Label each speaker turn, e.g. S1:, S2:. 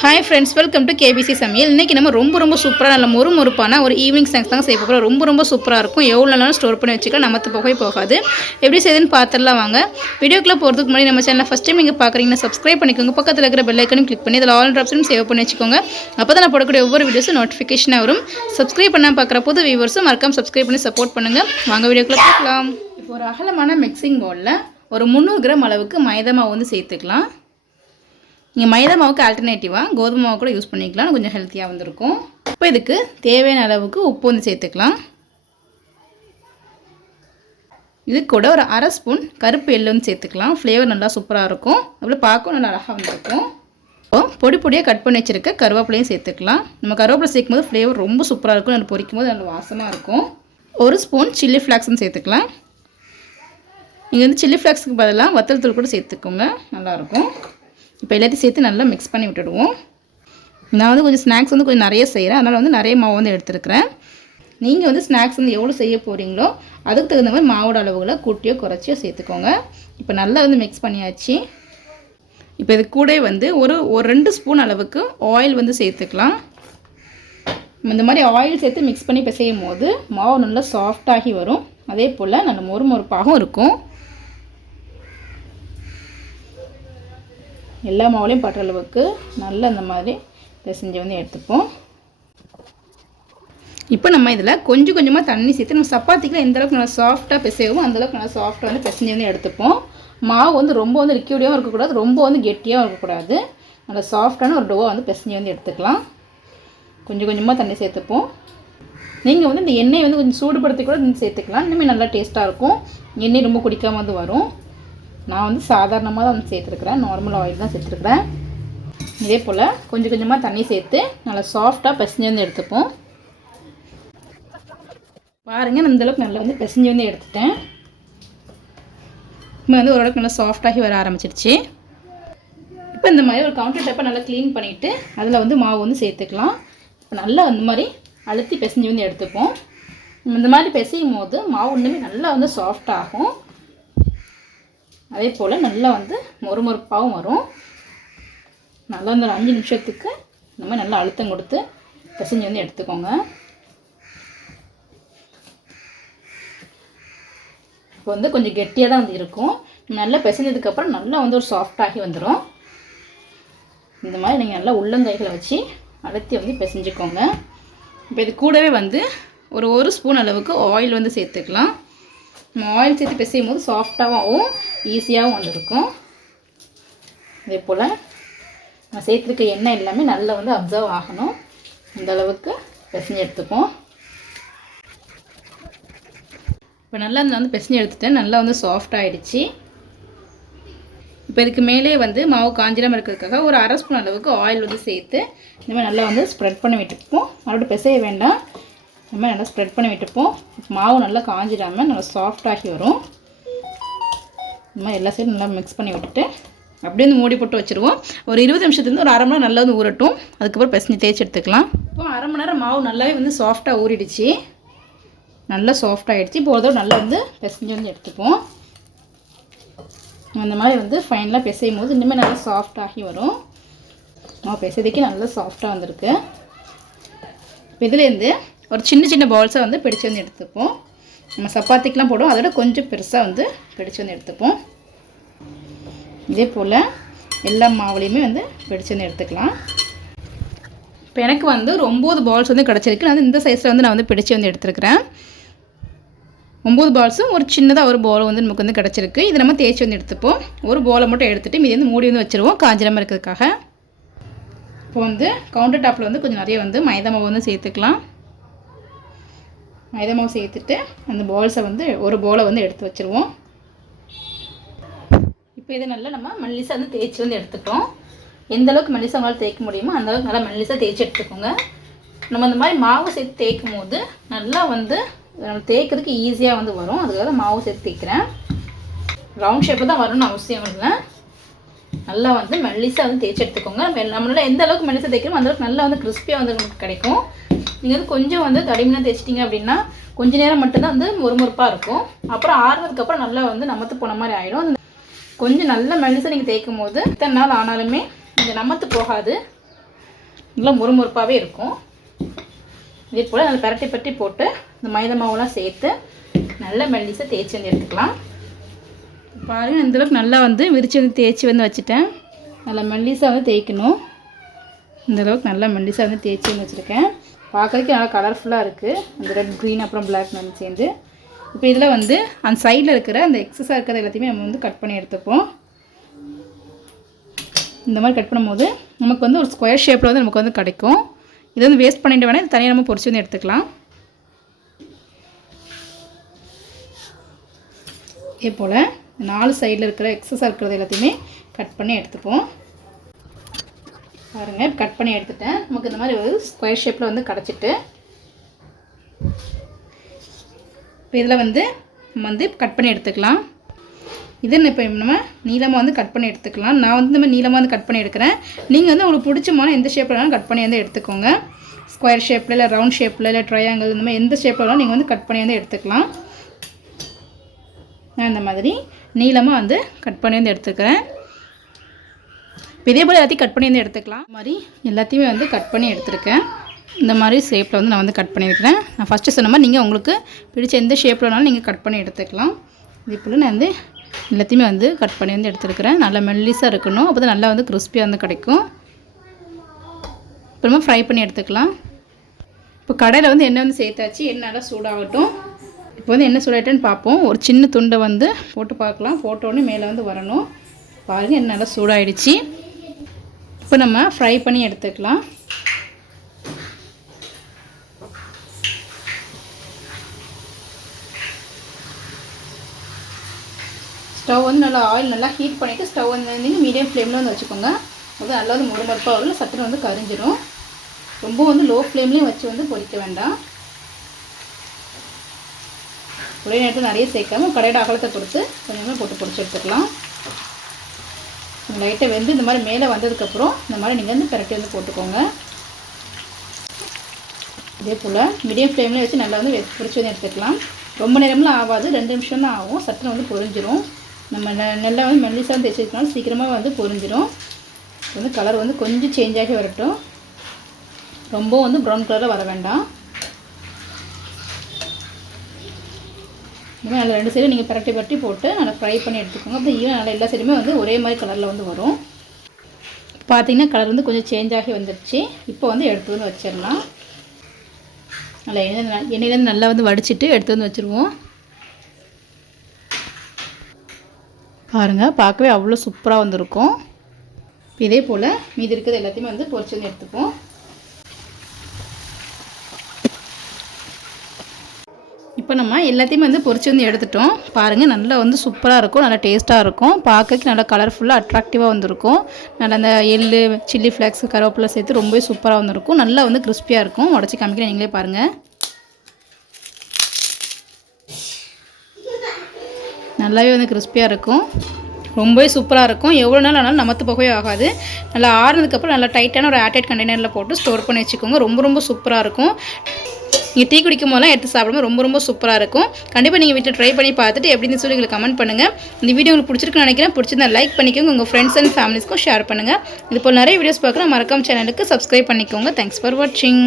S1: Hi friends welcome to KBC சமையல். இன்றைக்கி நம்ம ரொம்ப ரொம்ப சூப்பராக நல்ல மொறு மொறுப்பான ஒரு ஈவினிங் ஸ்நாக்ஸ் தாங்க செய்ய போகிறோம் ரொம்ப ரொம்ப சூப்பராக இருக்கும். எவ்வளோ நாளும் ஸ்டோர் பண்ணி வச்சுக்கலாம். நமத்து போகவே போகாது. எப்படி செய்யுதுன்னு பார்த்துடலாம் வாங்க. வீடியோக்குள்ளே போகிறதுக்கு முன்னாடி நம்ம சேனலை ஃபஸ்ட் டைம் நீங்கள் பார்க்குறீங்கன்னா சப்ஸ்கிரைப் பண்ணிக்கோங்க. பக்கத்தில் இருக்கிற பெல் ஐக்கனும் கிளிக் பண்ணி இதில் ஆல் ட்ராப்ஸும் சேவ் பண்ணி வச்சுக்கோங்க. அப்போ தான் நான் போடக்கூடிய ஒவ்வொரு வீடியோஸும் நோட்டிஃபிகேஷனாக வரும். சப்ஸ்கிரைப் பண்ணால் பார்க்குற புது வியூவர்ஸும் மறக்காம சப்ஸ்கிரைப் பண்ணி சப்போர்ட் பண்ணுங்கள் வாங்க வீடியோக்குள்ளே பார்க்கலாம் இப்போ ஒரு அகலமான மிக்சிங் பவுலில் ஒரு முந்நூறு கிராம் அளவுக்கு மைதா மாவு வந்து சேர்த்துக்கலாம். நீங்கள் மைதா மாவுக்கு ஆல்டர்னேட்டிவாக கோதுமை மாவு கூட யூஸ் பண்ணிக்கலாம். கொஞ்சம் ஹெல்த்தியாக வந்திருக்கும். இப்போ இதுக்கு தேவையான அளவுக்கு உப்பு வந்து சேர்த்துக்கலாம். இது கூட ஒரு அரை ஸ்பூன் கருப்பு எள்ளு வந்து சேர்த்துக்கலாம். ஃப்ளேவர் நல்லா சூப்பராக இருக்கும். அப்படி பார்க்கவும் நல்லா அழகாக வந்திருக்கும். இப்போ பொடி பொடியாக கட் பண்ணி வச்சுருக்க கருவேப்பிலையும் சேர்த்துக்கலாம். நம்ம கருவேப்பிலை சேர்க்கும் போது ஃப்ளேவர் ரொம்ப சூப்பராக இருக்கும். நல்லா பொரிக்கும் போது நல்ல வாசமாக இருக்கும். ஒரு ஸ்பூன் சில்லி ஃப்ளாக்ஸும் சேர்த்துக்கலாம். நீங்கள் வந்து சில்லி ஃப்ளாக்ஸுக்கு பதிலாக வத்தல் தூள் கூட சேர்த்துக்கோங்க. நல்லாயிருக்கும் இப்போ எல்லாத்தையும் சேர்த்து நல்லா மிக்ஸ் பண்ணி விட்டுடுவோம். நான் வந்து கொஞ்சம் ஸ்நாக்ஸ் வந்து கொஞ்சம் நிறைய செய்கிறேன் அதனால் வந்து நிறைய மாவு வந்து எடுத்துருக்கிறேன். நீங்கள் வந்து ஸ்நாக்ஸ் வந்து எவ்வளோ செய்ய போகிறீங்களோ அதுக்கு தகுந்த மாதிரி மாவோட அளவுகளை கூட்டியோ குறைச்சியோ சேர்த்துக்கோங்க. இப்போ நல்லா வந்து மிக்ஸ் பண்ணியாச்சு. இப்போ இது கூட வந்து ஒரு ஒரு ரெண்டு ஸ்பூன் அளவுக்கு ஆயில் வந்து சேர்த்துக்கலாம். இந்த மாதிரி ஆயில் சேர்த்து மிக்ஸ் பண்ணி பிசையும் போது மாவு நல்லா சாஃப்டாகி வரும். அதே போல் நல்ல மொறு மொறுப்பாகவும் இருக்கும். எல்லா மாவுலையும் பட்டுற அளவுக்கு நல்லா அந்த மாதிரி பிசைஞ்சு வந்து எடுத்துப்போம். இப்போ நம்ம இதில் கொஞ்சம் கொஞ்சமாக தண்ணி சேர்த்து நம்ம சப்பாத்திக்கு எந்த அளவுக்கு நல்லா சாஃப்டாக பிசைவோமோ அந்தளவுக்கு நல்லா சாஃப்டாக வந்து பிசைஞ்சு வந்து எடுத்துப்போம். மாவு வந்து ரொம்ப வந்து லிக்யூடியாகவும் இருக்கக்கூடாது ரொம்ப வந்து கெட்டியாகவும் இருக்கக்கூடாது. நல்லா சாஃப்டான ஒரு டோவை வந்து பிசைஞ்சு வந்து எடுத்துக்கலாம். கொஞ்சம் கொஞ்சமாக தண்ணி சேர்த்துப்போம். நீங்கள் வந்து இந்த எண்ணெய் வந்து கொஞ்சம் சூடுபடுத்தி கூட சேர்த்துக்கலாம். இன்னுமே நல்லா டேஸ்ட்டாக இருக்கும். எண்ணெய் ரொம்ப குடிக்காமல் வந்து வரும். நான் வந்து சாதாரணமாக தான் வந்து சேர்த்துருக்குறேன். நார்மல் ஆயில் தான் சேர்த்துருக்குறேன். இதே போல் கொஞ்சம் கொஞ்சமாக தண்ணி சேர்த்து நல்லா சாஃப்டாக பிசைஞ்சு வந்து எடுத்துப்போம். பாருங்கள் இந்த அளவுக்கு நல்லா வந்து பிசைஞ்சு வந்து எடுத்துட்டேன். இப்போ வந்து ஓரளவுக்கு நல்லா சாஃப்டாகி வர ஆரம்பிச்சிருச்சு. இப்போ இந்த மாதிரி ஒரு கவுண்டர் டைப்பை நல்லா க்ளீன் பண்ணிவிட்டு அதில் வந்து மாவு வந்து சேர்த்துக்கலாம். இப்போ நல்லா அந்த மாதிரி அழுத்தி பிசைஞ்சு வந்து எடுத்துப்போம். இந்த மாதிரி பிசையும் போது மாவு இன்னுமே நல்லா வந்து சாஃப்டாகும் அதே போல் நல்லா வந்து மொறுமொறுப்பாகவும் வரும். நல்லா இந்த ஒரு அஞ்சு நிமிஷத்துக்கு இந்த மாதிரி நல்லா அழுத்தம் கொடுத்து பிசைஞ்சு வந்து எடுத்துக்கோங்க. இப்போ வந்து கொஞ்சம் கெட்டியாக தான் வந்து இருக்கும். நல்லா பிசைஞ்சதுக்கப்புறம் நல்லா வந்து ஒரு சாஃப்டாகி வந்துடும் இந்த மாதிரி நீங்கள் நல்லா உள்ளங்கைகளை வச்சு அழுத்தி வந்து பிசைஞ்சுக்கோங்க. இப்போ இது கூடவே வந்து ஒரு ஒரு ஸ்பூன் அளவுக்கு ஆயில் வந்து சேர்த்துக்கலாம். நம்ம ஆயில் சேர்த்து பிசையும் போது சாஃப்டாகவும் ஈஸியாகவும் வந்திருக்கும் அதே போல் நம்ம சேர்த்துருக்க எண்ணெய் எல்லாமே நல்லா வந்து அப்சர்வ் ஆகணும். அந்தளவுக்கு பிசைஞ்சு எடுத்துப்போம். இப்போ நல்லா நான் வந்து பிசைஞ்சு எடுத்துட்டேன். நல்லா வந்து சாஃப்ட் ஆகிடுச்சு இப்போ இதுக்கு மேலே வந்து மாவு காஞ்சிடாமல் இருக்கிறதுக்காக ஒரு அரை ஸ்பூன் அளவுக்கு ஆயில் வந்து சேர்த்து இந்த மாதிரி நல்லா வந்து ஸ்ப்ரெட் பண்ணி விட்டுப்போம். மறுபடியும் பிசைய வேண்டாம். இந்த மாதிரி நல்லா ஸ்ப்ரெட் பண்ணி விட்டுப்போம். மாவு நல்லா காஞ்சிடாமல் நல்லா சாஃப்டாகி வரும். இந்த மாதிரி எல்லா சைடும் நல்லா மிக்ஸ் பண்ணி விட்டுட்டு அப்படியே வந்து மூடி போட்டு வச்சுருவோம். ஒரு இருபது நிமிஷத்துலேருந்து ஒரு அரை மணி நேரம் நல்லா வந்து ஊறட்டும். அதுக்கப்புறம் பிசைஞ்சு தேய்ச்சி எடுத்துக்கலாம். இப்போ அரை மணி நேரம் மாவு நல்லாவே வந்து சாஃப்டாக ஊறிடுச்சு. நல்லா சாஃப்டாகிடுச்சு இப்போ ஒரு தடவை நல்லா வந்து பிசைஞ்சு வந்து எடுத்துப்போம். அந்த மாதிரி வந்து ஃபைனலாக பிசையும் போது இன்னுமே நல்லா சாஃப்டாகி வரும். மாவு பிசைதைக்கு நல்லா சாஃப்டாக வந்திருக்கு. இப்போ இதுலேருந்து ஒரு சின்ன சின்ன பால்ஸை வந்து பிடிச்சி வந்து எடுத்துப்போம். நம்ம சப்பாத்திக்கெலாம் போடுவோம். அதோட கொஞ்சம் பெருசாக வந்து பிடிச்சு வந்து எடுத்துப்போம். இதே போல் எல்லா மாவுலேயுமே வந்து பிடிச்சு வந்து எடுத்துக்கலாம். இப்போ எனக்கு வந்து ஒரு ஒம்பது பால்ஸ் வந்து கிடச்சிருக்கு. நான் வந்து இந்த சைஸில் வந்து நான் வந்து பிடிச்சு வந்து எடுத்துருக்கிறேன். ஒம்பது பால்ஸும் ஒரு சின்னதாக ஒரு பால் வந்து நமக்கு வந்து கிடச்சிருக்கு. இதை நம்ம தேய்ச்சி வந்து எடுத்துப்போம். ஒரு பாலை மட்டும் எடுத்துகிட்டு மீதி வந்து மூடி வந்து வச்சுருவோம். காஞ்சிரமாக இருக்கிறதுக்காக. இப்போ வந்து கவுண்டர் டாப்பில் வந்து கொஞ்சம் நிறைய வந்து மைதா மாவு வந்து சேர்த்துக்கலாம். மைதா மாவு சேர்த்துட்டு அந்த பால்ஸை வந்து ஒரு போலை வந்து எடுத்து வச்சுருவோம். இப்போ இதை நல்லா நம்ம மல்லிசாக வந்து தேய்ச்சி வந்து எடுத்துட்டோம். எந்த அளவுக்கு மல்லிசா உங்களால் தேய்க்க முடியுமோ அந்த அளவுக்கு நல்லா மல்லிசாக தேய்ச்சி எடுத்துக்கோங்க. நம்ம இந்த மாதிரி மாவு சேர்த்து தேய்க்கும் போது நல்லா வந்து நம்ம தேய்க்கிறதுக்கு ஈஸியாக வந்து வரும். அதுக்காக மாவு சேர்த்து தேய்க்கிறேன். ரவுண்ட் ஷேப்பில் தான் வரணும்னு அவசியம் இல்லை. நல்லா வந்து மெல்லிசாக வந்து தேய்ச்சி எடுத்துக்கோங்க. நம்மளால் எந்த அளவுக்கு மெல்லிசாக தேய்க்கிறோமோ அந்தளவுக்கு நல்லா வந்து கிறிஸ்பியாக வந்து நமக்கு கிடைக்கும். நீங்கள் வந்து கொஞ்சம் வந்து தடிமனாக தேய்ச்சிட்டிங்க அப்படின்னா கொஞ்ச நேரம் மட்டும்தான் வந்து முறுமுறுப்பாக இருக்கும். அப்புறம் ஆறுனதுக்கப்புறம் நல்லா வந்து நமத்து போன மாதிரி ஆகிடும் கொஞ்சம் நல்ல மெல்லிசாக நீங்கள் தேய்க்கும் போது இத்தனை நாள் ஆனாலுமே இந்த நமத்து போகாது. நல்லா முறுமுறுப்பாகவே இருக்கும். இதே போல் நல்லா பரட்டி பரட்டி போட்டு இந்த மைதா மாவுலாம் சேர்த்து நல்ல மெல்லிசாக தேய்ச்சி வந்து எடுத்துக்கலாம். பாருங்கள் இந்தளவுக்கு நல்லா வந்து விரித்து வந்து தேய்ச்சி வந்து வச்சுட்டேன். நல்லா மெல்லிசாக வந்து தேய்க்கணும். இந்தளவுக்கு நல்லா மெல்லிசாக வந்து தேய்ச்சி வந்து வச்சுருக்கேன். பார்க்குறதுக்கு நல்லா கலர்ஃபுல்லாக இருக்குது அந்த ரெட் க்ரீன் அப்புறம் பிளாக் வந்து சேர்ந்து. இப்போ இதில் வந்து அந்த சைடில் இருக்கிற அந்த எக்ஸஸாக இருக்கிறது எல்லாத்தையுமே நம்ம வந்து கட் பண்ணி எடுத்துப்போம். இந்த மாதிரி கட் பண்ணும்போது நமக்கு வந்து ஒரு ஸ்கொயர் ஷேப்பில் வந்து நமக்கு வந்து கிடைக்கும். இதை வந்து வேஸ்ட் பண்ணிட்டு வேணால் தனியாக நம்ம பொறிச்சு வந்து எடுத்துக்கலாம். இதே போல் நாலு சைடில் இருக்கிற எக்ஸஸாக இருக்கிறது எல்லாத்தையுமே கட் பண்ணி எடுத்துப்போம். பாருங்கள் கட் பண்ணி எடுத்துட்டேன். நமக்கு இந்த மாதிரி ஒரு ஸ்கொயர் ஷேப்பில் வந்து கிடச்சிட்டு இப்போ இதில் வந்து நம்ம வந்து கட் பண்ணி எடுத்துக்கலாம். இது இப்போ நம்ம நீளமாக வந்து கட் பண்ணி எடுத்துக்கலாம். நான் வந்து இந்த மாதிரி நீளமாக வந்து கட் பண்ணி எடுக்கிறேன். நீங்கள் வந்து உங்களுக்கு பிடிச்சமான எந்த ஷேப்பில் வேணாலும் கட் பண்ணி வந்து எடுத்துக்கோங்க. ஸ்கொயர் ஷேப்பில் இல்லை ரவுண்ட் ஷேப்பில் இல்லை ட்ரையாங்கிள் இந்த மாதிரி எந்த ஷேப்பில் வேணாலும் நீங்கள் வந்து கட் பண்ணி வந்து எடுத்துக்கலாம். நான் இந்த மாதிரி நீளமாக வந்து கட் பண்ணி வந்து எடுத்துக்கிறேன். இதே போல் எல்லாத்தையும் கட் பண்ணி வந்து எடுத்துக்கலாம். இந்த மாதிரி எல்லாத்தையுமே வந்து கட் பண்ணி எடுத்துருக்கேன். இந்த மாதிரி ஷேப்பில் வந்து நான் வந்து கட் பண்ணியிருக்கிறேன். நான் ஃபஸ்ட்டு சொன்ன மாதிரி நீங்கள் உங்களுக்கு பிடிச்ச எந்த ஷேப்பில் வேணாலும் நீங்கள் கட் பண்ணி எடுத்துக்கலாம். இதே போல் நான் வந்து எல்லாத்தையுமே வந்து கட் பண்ணி வந்து எடுத்துருக்கிறேன். நல்லா மெல்லிஸாக இருக்கணும். அப்போ தான் நல்லா வந்து கிறிஸ்பியாக வந்து கிடைக்கும். அப்புறமா ஃப்ரை பண்ணி எடுத்துக்கலாம். இப்போ கடையில் வந்து எண்ணெய் வந்து சேர்த்தாச்சு. எண்ணெய் நல்லா சூடாகட்டும். இப்போ வந்து என்ன சூடாயிட்டேன்னு பார்ப்போம். ஒரு சின்ன துண்டை வந்து போட்டு பார்க்கலாம். போட்டோடனே மேலே வந்து வரணும். பாருங்கள் எண்ணெய் நல்லா சூடாயிடுச்சு. இப்போ நம்ம ஃப்ரை பண்ணி எடுத்துக்கலாம். ஸ்டவ் வந்து நல்லா ஆயில் நல்லா ஹீட் பண்ணிவிட்டு ஸ்டவ் வந்து நீங்கள் மீடியம் ஃப்ளேமில் வந்து வச்சுக்கோங்க. அது நல்லா வந்து முறுமறுப்பாக வரும். சட்டுன்னு வந்து கரிஞ்சிடும் ரொம்ப வந்து லோ ஃப்ளேம்லேயும் வச்சு வந்து பொரிக்க வேண்டாம். ஒரே நேரத்தில் நிறைய சேர்க்காம கடையோட அகலத்தை கொடுத்து கொஞ்சமாக போட்டு பொரிச்சு எடுத்துக்கலாம். லைட்டாக வெந்து இந்த மாதிரி மேலே வந்ததுக்கப்புறம் இந்த மாதிரி நீங்கள் வந்து கரெக்டாக வந்து போட்டுக்கோங்க. இதே போல் மீடியம் ஃப்ளேமில் வச்சு நல்லா வந்து பொரிச்சு வந்து எடுத்துக்கலாம். ரொம்ப நேரம்லாம் ஆகாது. ரெண்டு நிமிஷம் தான் ஆகும். சட்டுன்னு வந்து பொரிஞ்சிரும். நம்ம நெ- நல்லா வந்து மெல்லிசாக தைச்சிருக்கனால சீக்கிரமாக வந்து பொரிஞ்சிரும். வந்து கலர் வந்து கொஞ்சம் சேஞ்ச் ஆகி வரட்டும். ரொம்ப வந்து ப்ரௌன் கலரில் வர வேண்டாம். இந்த மாதிரி நல்லா ரெண்டு சைடும் நீங்கள் பரட்டி பரட்டி போட்டு நல்லா ஃப்ரை பண்ணி எடுத்துக்கோங்க. அப்போ ஈவன் நல்லா எல்லா சைடுமே வந்து ஒரே மாதிரி கலரில் வந்து வரும். பார்த்தீங்கன்னா கலர் வந்து கொஞ்சம் சேஞ்ச் ஆகி வந்துடுச்சு இப்போ வந்து எடுத்து வந்து வச்சிடலாம். நல்லா எண்ணெய் எண்ணெயிலேருந்து நல்லா வந்து வடிச்சிட்டு எடுத்து வந்து வச்சுருவோம். பாருங்கள் பார்க்கவே அவ்வளோ சூப்பராக வந்திருக்கும். இதே போல் மீதி இருக்கிறது எல்லாத்தையுமே வந்து பொறிச்சு வந்து எடுத்துப்போம் இப்போ நம்ம எல்லாத்தையுமே வந்து பொறிச்சு வந்து எடுத்துட்டோம். பாருங்கள் நல்லா வந்து சூப்பராக இருக்கும். நல்லா டேஸ்ட்டாக இருக்கும். பார்க்கறதுக்கு நல்லா கலர்ஃபுல்லாக அட்ராக்டிவாக வந்திருக்கும். நல்லா அந்த எள்ளு சில்லி ஃப்ளாக்ஸ் கருவேப்பிலை சேர்த்து ரொம்பவே சூப்பராக வந்திருக்கும். நல்லா வந்து கிறிஸ்பியாக இருக்கும். உடச்சி காமிக்கிறேன் நீங்களே பாருங்கள் நல்லாவே வந்து கிறிஸ்பியாக இருக்கும். ரொம்பவே சூப்பராக இருக்கும். எவ்வளோ நாள் ஆனாலும் நமத்து போகவே ஆகாது. நல்லா ஆறுனதுக்கப்புறம் நல்லா டைட்டான ஒரு ஏர்டைட் கண்டெய்னரில் போட்டு ஸ்டோர் பண்ணி வச்சுக்கோங்க. ரொம்ப ரொம்ப சூப்பராக இருக்கும். நீங்கள் டீ குடிக்கும் போதெல்லாம் எடுத்து சாப்பிடும்போது ரொம்ப ரொம்ப சூப்பராக இருக்கும். கண்டிப்பாக நீங்கள் வீட்டில் ட்ரை பண்ணி பார்த்துட்டு எப்படின்னு சொல்லி எங்களுக்கு கமெண்ட் பண்ணுங்கள் இந்த வீடியோ உங்களுக்கு பிடிச்சிருக்குன்னு நினைக்கிறேன். பிடிச்சிருந்தா லைக் பண்ணிக்கோங்க. உங்கள் ஃப்ரெண்ட்ஸ் அண்ட் ஃபேமிலிஸ்க்கும் ஷேர் பண்ணுங்கள் இது போல் நிறைய வீடியோஸ் பார்க்குறேன் மறக்காம சேனலுக்கு சப்ஸ்கிரைப் பண்ணிக்கோங்க. தேங்க்ஸ் ஃபார் வாட்சிங்